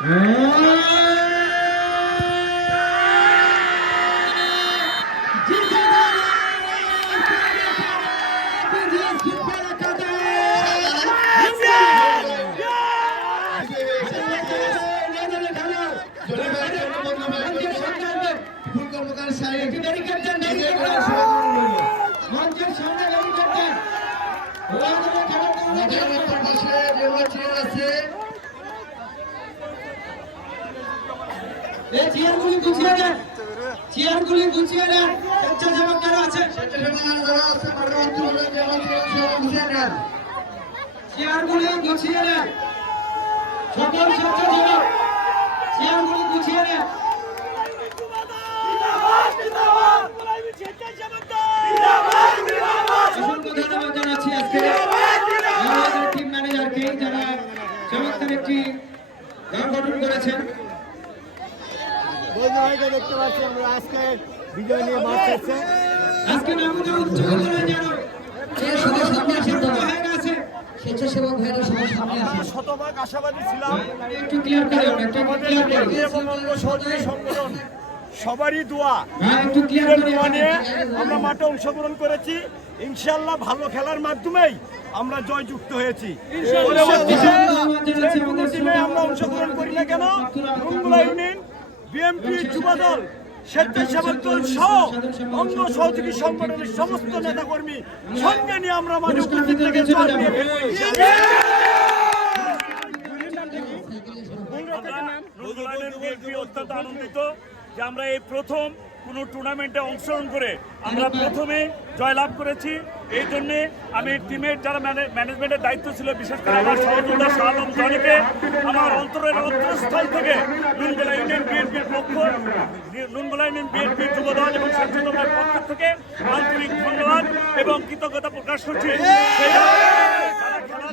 মঞ্চের সামনে ব্যারিকেড দেন এই চেয়ারগুলি গুছিয়ে দেন চেয়ারগুলি গুছিয়ে দেন স্বেচ্ছাসেবক যারা আছে? স্বেচ্ছাসেবক যারা আছে মাঠের অঞ্চলে বুঝে নেন চেয়ারগুলি গুছিয়ে দেন সকল স্বেচ্ছাসেবক চেয়ারগুলি গুছিয়ে দেন ধন্যবাদ জানাচ্ছি আজকে যারা চমৎকার একটি দল গঠন করেছেন। দেখতে পাচ্ছি আমরা আজকে বিজয় নিয়ে মাঠ করছে আজকে নামটা উজ্জ্বল করে যেন সবাই সামনে আসেন সিদ্ধ দাদা। হয়ে গেছে। স্বেচ্ছাসেবক ভাইরা সবাই সামনে আসেন শতভাগ আশাবাদী ছিলাম। একটু ক্লিয়ার করুন একটু ক্লিয়ার করুন কর্মী সহযোগী সংগঠন সবারই দোয়া। হ্যাঁ একটু ক্লিয়ার দোয়া নিয়ে আমরা মাঠে অংশগ্রহণ করেছি। ইনশাল্লাহ ভালো খেলার মাধ্যমেই আমরা জয়যুক্ত হয়েছি। আমরা অংশগ্রহণ করি না কেন ইউনিয়ন বিএমপি যুবদল স্বেচ্ছাসেবক দল সহ অঙ্গ সহযোগী সংগঠনের সমস্ত নেতাকর্মী সঙ্গে নিয়ে আমরা মাঠে উপস্থিত থেকে অত্যন্ত আনন্দিত যে আমরা এই প্রথম কোনো টুর্নামেন্টে অংশগ্রহণ করে আমরা প্রথমে জয়লাভ করেছি। এই জন্যে আমি টিমের যারা ম্যানে- ম্যানেজমেন্টের দায়িত্ব ছিল, বিশেষ করে আমার সহযোদ্ধা শাহ আলম জনিকে, আমার অন্তরের অন্তঃস্থল থেকে নুনগোলা ইউনিয়ন বিএনপির পক্ষ নুনগোলা ইউনিয়ন বিএনপি যুবদল এবং সচেতনতার পক্ষ থেকে আন্তরিক ধন্যবাদ এবং কৃতজ্ঞতা প্রকাশ করছি।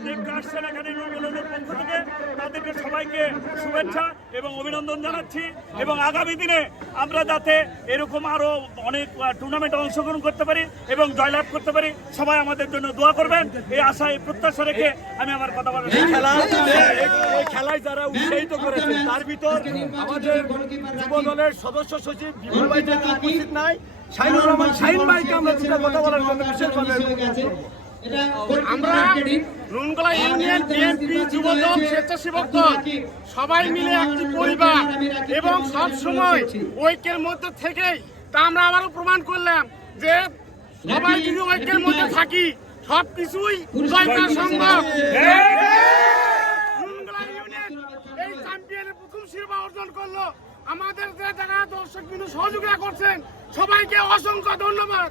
দেখতে আসছেন এখানে নুনগোলাদের পক্ষ থেকে। তাদেরকে সবাইকে শুভেচ্ছা এবং অভিনন্দন জানাচ্ছি। এবং আগামী দিনে আমরা যাতে এরকম আরও অনেক টুর্নামেন্টে অংশগ্রহণ করতে পারি এবং জয়লাভ করতে পারি সবাই আমাদের জন্য দোয়া করবেন। এই আশা এই প্রত্যাশা রেখে আমি আমার কথা বলা শেষ খেলা এই খেলায় যারা উৎসাহিত করেছেন তার ভিতর আমাদের যুব দলের সদস্য সচিব বিপুল ভাই উপস্থিত নাই। শাহিনুর রহমান শাহিন ভাইকে আমরা দুটা কথা বলার জন্য বিশেষভাবে আমরা রুনগলা ইউনিয়ন বিএনপি যুবদল স্বেচ্ছাসেবক দল সবাই মিলে একটি পরিবার এবং সব সময় ঐক্যের মধ্যে থেকেই তা আমরা আবারও প্রমাণ করলাম যে সবাই যদি ঐক্যের মধ্যে থাকি সব কিছুই জয় করা সম্ভব ইউনিয়ন এই চ্যাম্পিয়নের প্রথম শিরোপা অর্জন করল। আমাদের যে যারা দর্শক বিন্দু সহযোগিতা করছেন সবাইকে অসংখ্য ধন্যবাদ।